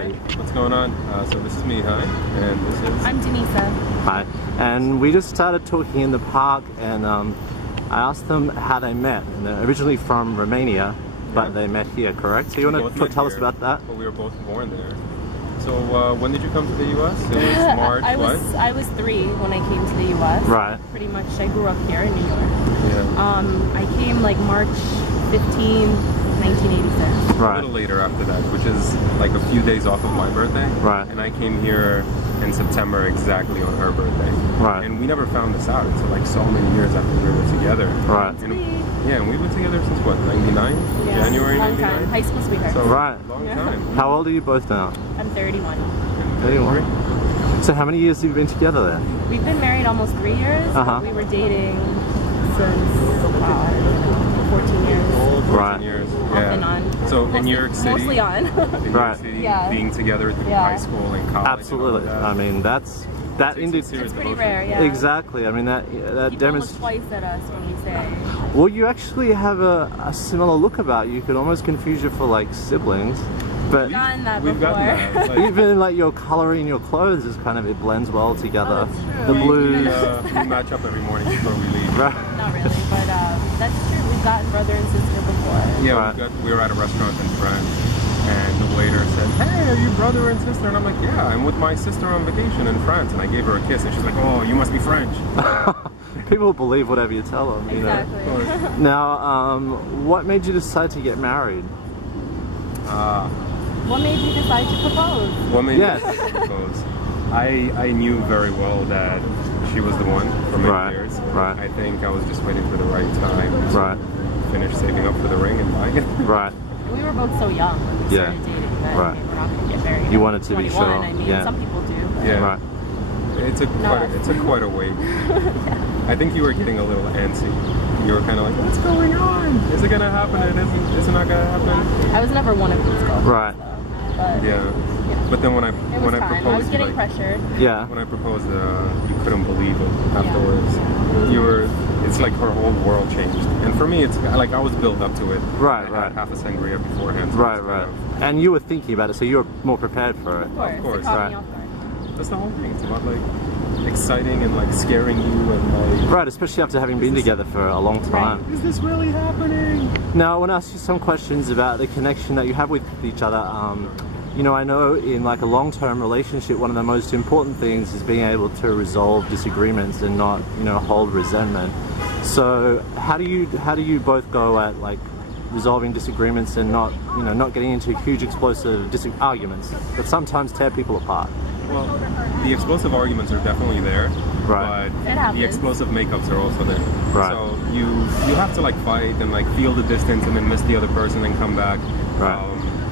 ready. What's going on? So this is Mihai, and this is... I'm Denisa. Hi. And we just started talking in the park, and I asked them how they met. And they're originally from Romania, but they met here, correct? So you want to tell us about that? Well, we were both born there. So when did you come to the U.S.? It was March, I was 3 when I came to the U.S. Right. Pretty much, I grew up here in New York. Yeah. I came like March 15, 1986. Right. A little later after that, which is like a few days off of my birthday. Right. And I came here in September exactly on her birthday. Right. And we never found this out until like so many years after we were together. Right. And we were together since what, 99? Yeah. January long 99? time. High school sweethearts. So, right. Long time. How old are you both now? I'm 31. 31. So how many years have you been together then? We've been married almost 3 years. But we were dating since 14 years. 14 years. Off and on. So in New York City, mostly on. in New York City, being together through high school and college. Absolutely. And all I mean, that's it's pretty rare, yeah. Exactly. I mean, that demonstrates. People look twice at us when we say. Well, you actually have a similar look about you. You could almost confuse you for like siblings. But We've gotten that before. Like, even like your coloring, your clothes is kind of, it blends well together. Oh, that's true. The blues. We match up every morning before we leave. Right. Not really, but that's true. We've gotten brother and sister before. Yeah, we were at a restaurant in France, and the waiter said, "Hey, are you brother and sister?" And I'm like, "Yeah, I'm with my sister on vacation in France." And I gave her a kiss, and she's like, "Oh, you must be French." People believe whatever you tell them. You know? Exactly. Now, what made you decide to get married? What made you decide to propose? What made me propose? I knew very well that she was the one for many years. Right. I think I was just waiting for the right time to finish saving up for the ring and buying it. Right. We were both so young when we started dating that we're not going to get married. You wanted to be sure. I mean, some people do. Yeah. Right. It took quite a wait. I think you were getting a little antsy. You were kind of like, what's going on? Is it going to happen? Is it not going to happen? I was never one of these girls. Right. But, But then when I proposed, I was getting pressured. Yeah. When I proposed, you couldn't believe it afterwards. It's like her whole world changed. And for me, it's like I was built up to it. Right, I had half a sangria beforehand. So right. And you were thinking about it, so you were more prepared for it. Of course. Right. That's the whole thing. It's about like exciting and like scaring you and like... Right, especially after having been together for a long time. Is this really happening? Now I want to ask you some questions about the connection that you have with each other. You know, I know in like a long-term relationship, one of the most important things is being able to resolve disagreements and not, you know, hold resentment. So how do you both go at like resolving disagreements and not getting into huge explosive arguments that sometimes tear people apart? Well, the explosive arguments are definitely there, right. But the explosive makeups are also there. Right. So you have to like fight and like feel the distance and then miss the other person and come back. Right.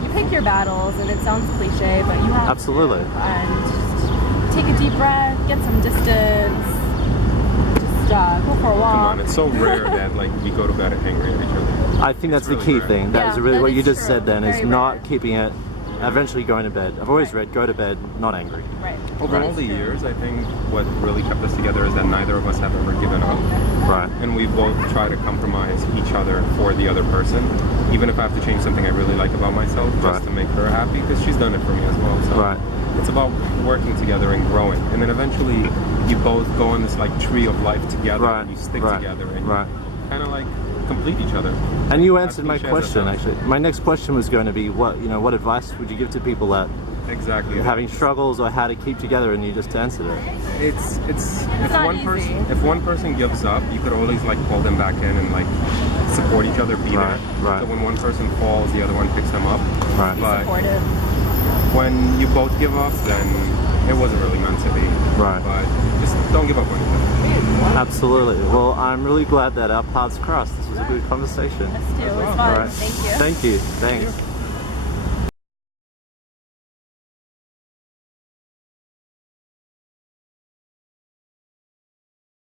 You pick your battles, and it sounds cliche, but you have absolutely. And just take a deep breath, get some distance, just go for a walk. Come on, it's so rare that like we go to bed angry at each other. I think that's the key thing. That is really what you just said then, is not keeping it, eventually going to bed. I've always read, go to bed, not angry. Right. Over all the years, I think what really kept us together is that neither of us have ever given up. Right. And we both try to compromise each other for the other person. Even if I have to change something I really like about myself just to make her happy, because she's done it for me as well. So it's about working together and growing. And then eventually you both go on this like tree of life together and you stick together and you kind of like complete each other. And you answered my question actually. My next question was going to be what advice would you give to people that are having struggles or how to keep together, and you just answered it. If one person gives up, you could always like pull them back in and like support each other, be there. Right. So when one person falls, the other one picks them up. Right. Be supportive. When you both give up, then it wasn't really meant to be. Right. But just don't give up on each other. Absolutely. Well, I'm really glad that our paths crossed. This was a good conversation. Us too. It was fun. Right. Thank you. Thank you. Thanks.